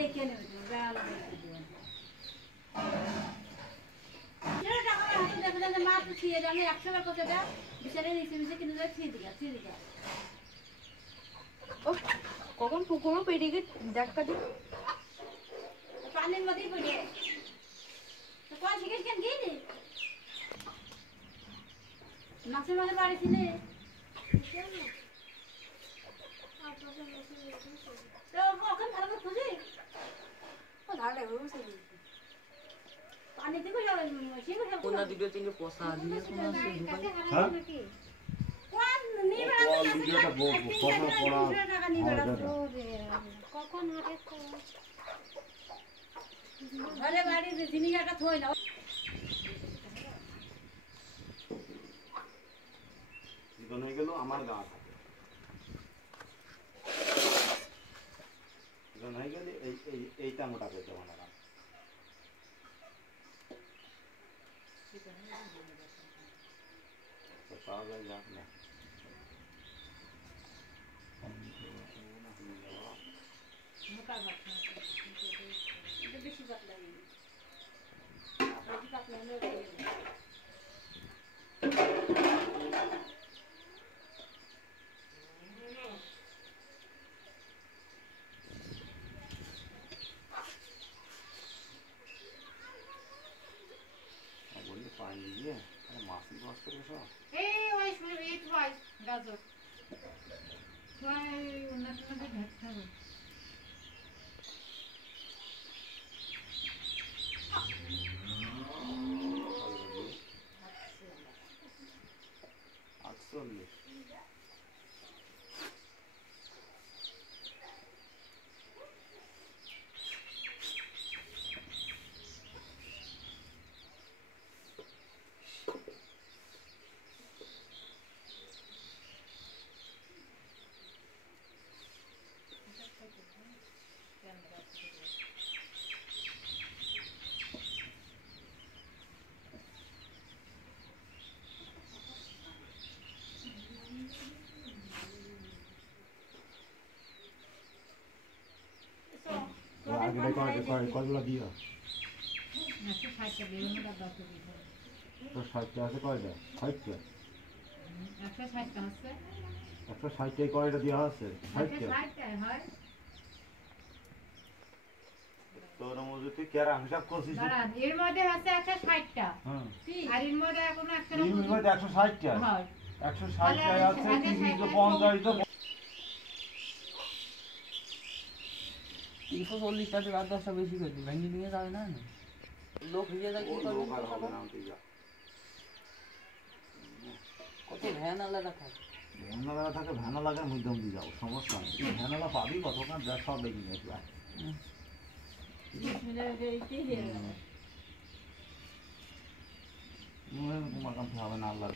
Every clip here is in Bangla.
দেখে নেবে বেড়ালো টাকা হাতে দেখে যে মা তো ছিয়ে আমি 100 বার কত দাও বিচারে নিচে নিচে কিন্তু ছিয়ে দিগা ও কখন পুকুরও পেরিয়ে গিয়ে দেখা দি পানির মধ্যেই পড়ে তো কোন শিখেছ কেন গিয়ে মাছের মাঝে বাড়ি ছিলে তো ওখানে ভালো করে খুঁজি ও ধারে বসে পানি থেকে যাবে শিখে সব কোনা দিবে তিনটে পোষা দিয়ে কোনা আছে দোকান হ্যাঁ কোন নিবেড়া ভিডিওটা ফটো পড়া টাকা নিবেড়া কখন হাতে ঘরে বাড়ি জিনিসটা থই না জীবন হয়ে গেল আমার গা থাকে জীবন হয়ে গেলে এইটা মোটা করে দেওয়া না পাওয়া যায় যাক না মোটা বাচ্চা এটা বেশি পাতলা নেই বেশি পাতলা হলে বললে পানি দিয়ে মাছই কষ্ট করে সব এই ওই এই তো ভাই গাজর ভাই উন্নত মধ্যে ঢাকতে হবে কয়গুলা দিও 160 বেরোনো টাকা দশ তো 60টা আছে কয়টা 60টা 160 আছে 160টায় কয়টা দেওয়া আছে 60টা হয় তোর মধ্যে তুই কেরা হিসাব করছিস দাঁড়ান এর মধ্যে আছে 160টা হ্যাঁ আর এর মধ্যে এখন একটা এর মধ্যে 160টা হয় 160টায় আছে 350 তো 340 টাকা আর 10টা বেশি করে দিই ভেঙে নিয়ে যাবে না লোক হয়ে যায় কি করবে কত ভ্যান আলাদা থাকে ভ্যানালা থাকে ভ্যানালাগার মধ্যম দিয়ে যাবো সমস্যা নেই ভ্যানালা পাবি কতক্ষণ যা সব লেগে যাবে তোমার কাছে হবে না আল্লাহ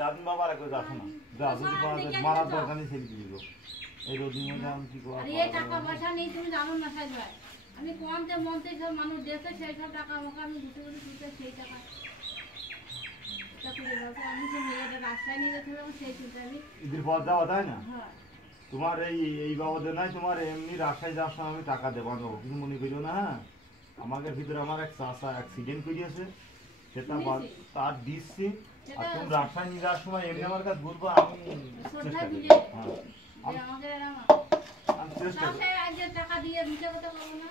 দাদিন বাবা রাখো যাস না যা যদি মারার দরকার নেই ছেড়ে দিয়ে এই রোদির মধ্যে আমি কি করবো টাকা পয়সা নেই তুমি জানো না সাইজ ভাই আমি কমতে মনতে সব মানুষ দেখে সেই সব টাকা আমাকে আমি দুটো দুটো সেই টাকা আমি যে মেয়েটা রাস্তায় নিয়ে যেতে হবে সেই চিন্তা আমি ঈদের পর যাওয়া তাই না তোমার এই বাবদে নাই তোমার এমনি রাস্তায় যাওয়ার সময় আমি টাকা দেবো কিছু মনে করিও না হ্যাঁ আমাদের ভিতরে আমার এক চাষা অ্যাক্সিডেন্ট করিয়েছে সেটা তার দিচ্ছি আর তুমি রাস্তায় নিয়ে যাওয়ার সময় এমনি আমার কাছে বলবো আমি চেষ্টা করি হ্যাঁ আমি চেষ্টা করি টাকা দিয়ে দিতে কথা বলবো না